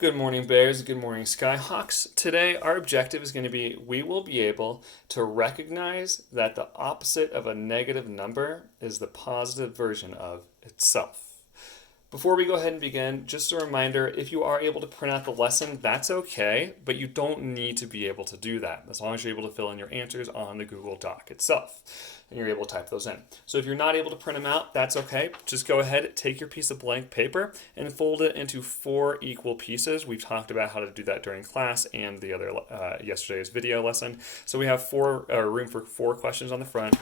Good morning, Bears. Good morning, Skyhawks. Today, our objective is going to be we will be able to recognize that the opposite of a negative number is the positive version of itself. Before we go ahead and begin, just a reminder, if you are able to print out the lesson, that's okay, but you don't need to be able to do that, as long as you're able to fill in your answers on the Google Doc itself, and you're able to type those in. So if you're not able to print them out, that's okay. Just go ahead, take your piece of blank paper, and fold it into 4 equal pieces. We've talked about how to do that during class and the other yesterday's video lesson. So we have room for 4 questions on the front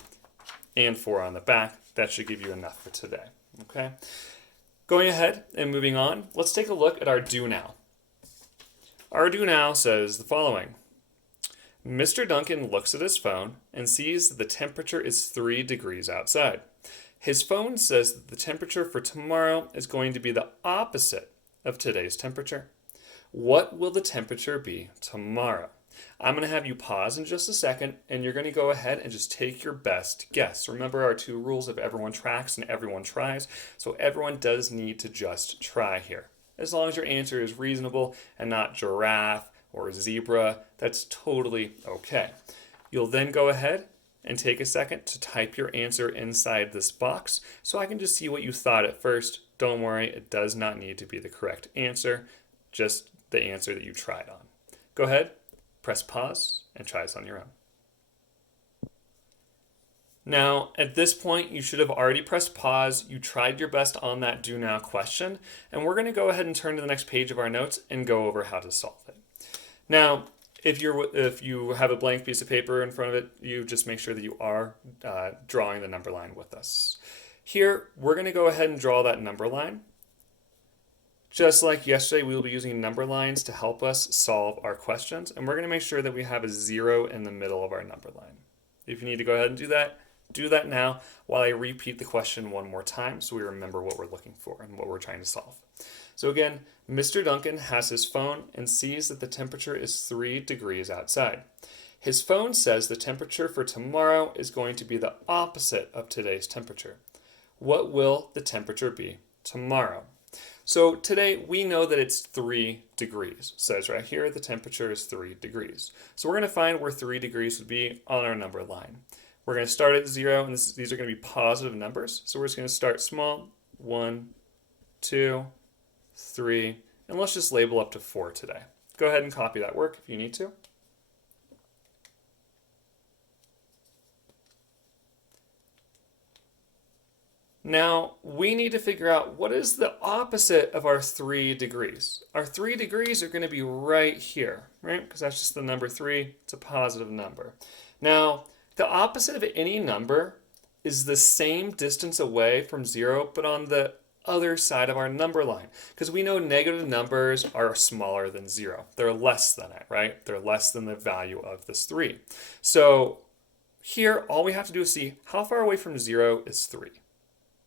and 4 on the back. That should give you enough for today, okay? Going ahead and moving on, let's take a look at our do now. Our do now says the following. Mr. Duncan looks at his phone and sees that the temperature is 3 degrees outside. His phone says that the temperature for tomorrow is going to be the opposite of today's temperature. What will the temperature be tomorrow? I'm going to have you pause in just a second, and you're going to go ahead and just take your best guess. Remember our 2 rules of everyone tracks and everyone tries, so everyone does need to just try here. As long as your answer is reasonable and not giraffe or zebra, that's totally okay. You'll then go ahead and take a second to type your answer inside this box so I can just see what you thought at first. Don't worry, it does not need to be the correct answer, just the answer that you tried on. Go ahead. Press pause and try this on your own. Now, at this point, you should have already pressed pause. You tried your best on that do now question, and we're going to go ahead and turn to the next page of our notes and go over how to solve it. Now, if you have a blank piece of paper in front of it, you just make sure that you are drawing the number line with us. Here, we're going to go ahead and draw that number line. Just like yesterday, we will be using number lines to help us solve our questions, and we're going to make sure that we have a 0 in the middle of our number line. If you need to go ahead and do that now while I repeat the question one more time so we remember what we're looking for and what we're trying to solve. So again, Mr. Duncan has his phone and sees that the temperature is 3 degrees outside. His phone says the temperature for tomorrow is going to be the opposite of today's temperature. What will the temperature be tomorrow? So today we know that it's 3 degrees. It says right here the temperature is 3 degrees. So we're going to find where 3 degrees would be on our number line. We're going to start at 0, and these are going to be positive numbers. So we're just going to start small, 1, 2, 3, and let's just label up to 4 today. Go ahead and copy that work if you need to. Now, we need to figure out what is the opposite of our 3 degrees. Our 3 degrees are going to be right here, right? Because that's just the number 3. It's a positive number. Now, the opposite of any number is the same distance away from 0, but on the other side of our number line. Because we know negative numbers are smaller than 0. They're less than it, right? They're less than the value of this 3. So here, all we have to do is see how far away from 0 is 3.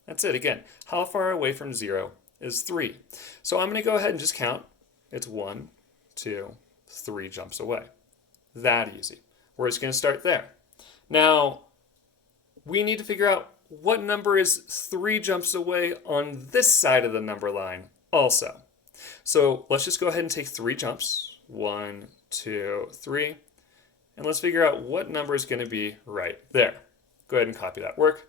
That's it. Again, how far away from 0 is 3? So I'm going to go ahead and just count. It's 1, 2, 3 jumps away. That easy. We're just going to start there. Now, we need to figure out what number is 3 jumps away on this side of the number line also. So let's just go ahead and take 3 jumps. 1, 2, 3. And let's figure out what number is going to be right there. Go ahead and copy that work.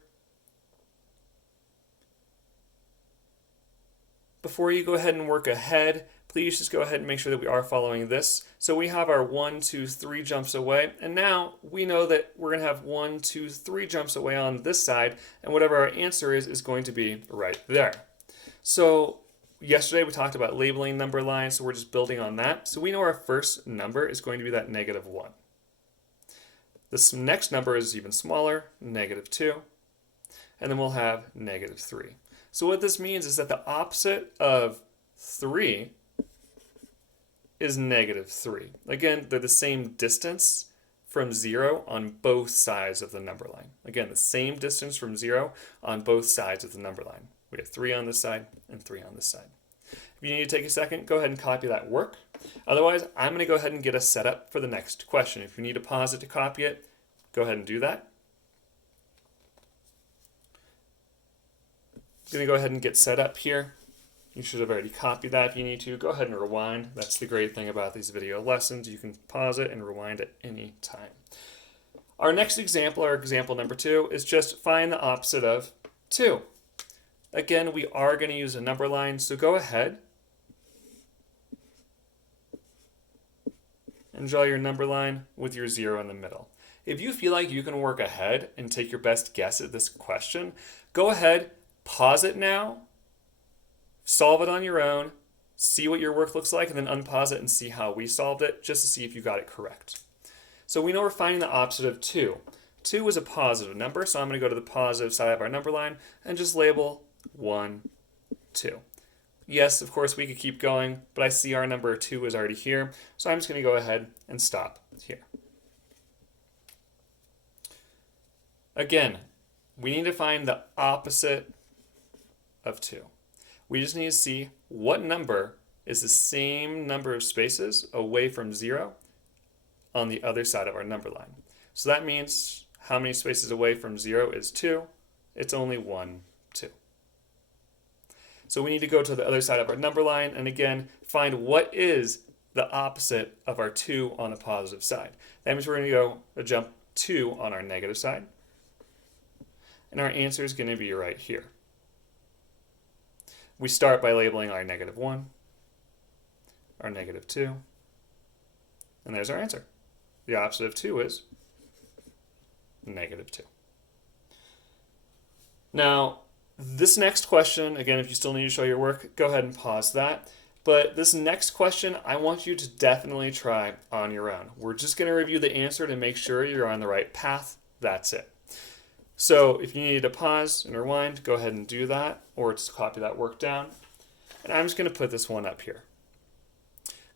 Before you go ahead and work ahead, please just go ahead and make sure that we are following this. So we have our 1, 2, 3 jumps away, and now we know that we're going to have 1, 2, 3 jumps away on this side, and whatever our answer is going to be right there. So yesterday we talked about labeling number lines, so we're just building on that. So we know our first number is going to be that negative 1. This next number is even smaller, negative 2, and then we'll have negative 3. So what this means is that the opposite of 3 is negative 3. Again, they're the same distance from 0 on both sides of the number line. Again, the same distance from 0 on both sides of the number line. We have 3 on this side and 3 on this side. If you need to take a second, go ahead and copy that work. Otherwise, I'm going to go ahead and get us set up for the next question. If you need to pause it to copy it, go ahead and do that. I'm going to go ahead and get set up here. You should have already copied that if you need to. Go ahead and rewind. That's the great thing about these video lessons. You can pause it and rewind at any time. Our next example, our example number 2, is just find the opposite of 2. Again, we are going to use a number line, so go ahead and draw your number line with your 0 in the middle. If you feel like you can work ahead and take your best guess at this question, go ahead, pause it now, solve it on your own, see what your work looks like, and then unpause it and see how we solved it, just to see if you got it correct. So we know we're finding the opposite of 2. 2 is a positive number, so I'm going to go to the positive side of our number line and just label 1, 2. Yes, of course, we could keep going, but I see our number 2 is already here, so I'm just going to go ahead and stop here. Again, we need to find the opposite of 2. We just need to see what number is the same number of spaces away from 0 on the other side of our number line. So that means how many spaces away from 0 is 2? It's only 1, 2. So we need to go to the other side of our number line and again find what is the opposite of our 2 on the positive side. That means we're going to go a jump 2 on our negative side. And our answer is going to be right here. We start by labeling our negative 1, our negative 2, and there's our answer. The opposite of 2 is negative 2. Now, this next question, again, if you still need to show your work, go ahead and pause that. But this next question, I want you to definitely try on your own. We're just going to review the answer to make sure you're on the right path. That's it. So if you need to pause and rewind, go ahead and do that, or just copy that work down. And I'm just going to put this one up here.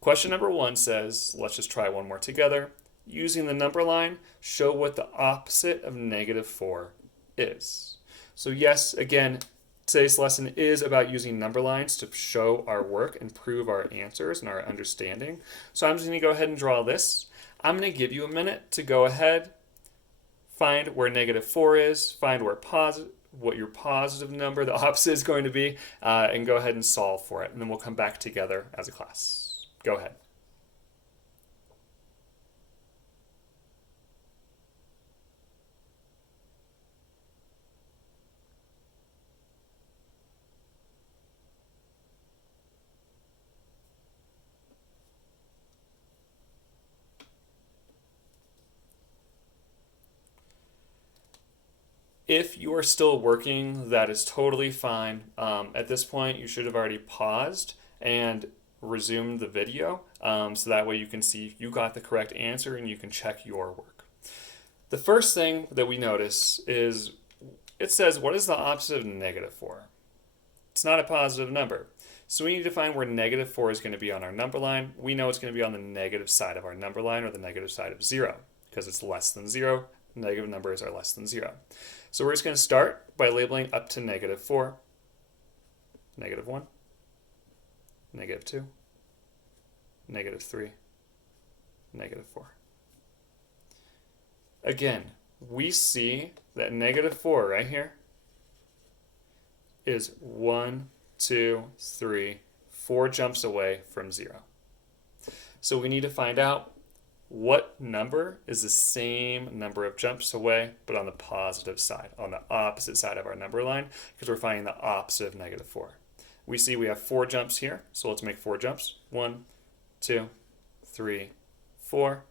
Question number 1 says, let's just try one more together. Using the number line, show what the opposite of negative 4 is. So yes, again, today's lesson is about using number lines to show our work and prove our answers and our understanding. So I'm just going to go ahead and draw this. I'm going to give you a minute to go ahead, find where negative 4 is, find where what your positive number, the opposite, is going to be, and go ahead and solve for it. And then we'll come back together as a class. Go ahead. If you are still working, that is totally fine. At this point, you should have already paused and resumed the video, so that way you can see if you got the correct answer and you can check your work. The first thing that we notice is it says, what is the opposite of negative 4? It's not a positive number. So we need to find where negative 4 is going to be on our number line. We know it's going to be on the negative side of our number line, or the negative side of 0, because it's less than 0. Negative numbers are less than 0. So we're just going to start by labeling up to negative 4, negative 1, negative 2, negative 3, negative 4. Again, we see that negative 4 right here is 1, 2, 3, 4 jumps away from 0. So we need to find out what number is the same number of jumps away, but on the positive side, on the opposite side of our number line, because we're finding the opposite of negative 4. We see we have 4 jumps here, so let's make 4 jumps. 1, 2, 3, 4,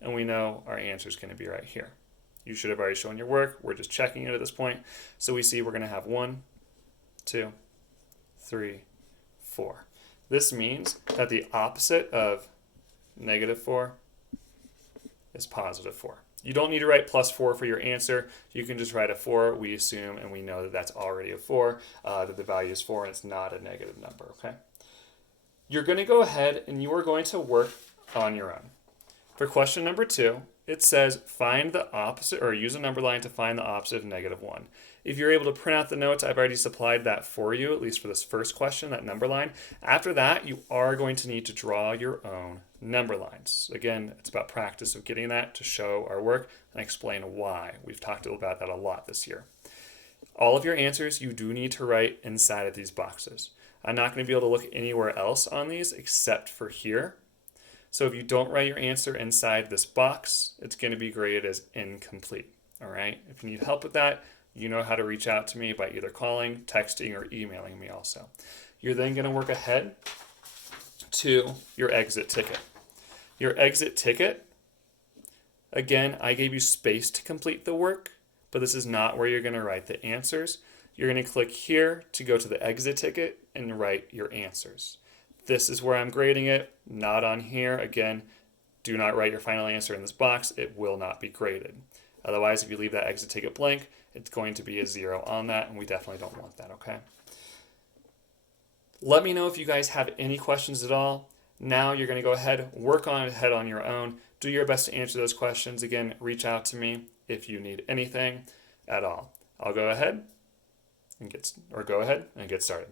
and we know our answer is going to be right here. You should have already shown your work. We're just checking it at this point. So we see we're going to have 1, 2, 3, 4. This means that the opposite of negative 4 is positive 4. You don't need to write plus 4 for your answer. You can just write a 4. We assume and we know that that's already a 4, that the value is 4 and it's not a negative number, okay? You're going to go ahead and you are going to work on your own. For question number 2, it says find the opposite, or use a number line to find the opposite of negative 1. If you're able to print out the notes, I've already supplied that for you, at least for this first question, that number line. After that, you are going to need to draw your own number lines. Again, it's about practice of getting that to show our work and explain why. We've talked about that a lot this year. All of your answers you do need to write inside of these boxes. I'm not going to be able to look anywhere else on these except for here. So if you don't write your answer inside this box, it's going to be graded as incomplete. All right. If you need help with that, you know how to reach out to me by either calling, texting, or emailing me also. You're then going to work ahead to your exit ticket. Your exit ticket, again, I gave you space to complete the work, but this is not where you're going to write the answers. You're going to click here to go to the exit ticket and write your answers. This is where I'm grading it, not on here. Again, do not write your final answer in this box. It will not be graded. Otherwise, if you leave that exit ticket blank, it's going to be a 0 on that, and we definitely don't want that, okay? Let me know if you guys have any questions at all. Now you're going to go ahead, work on it on your own. Do your best to answer those questions. Again, reach out to me if you need anything at all. I'll go ahead and get started.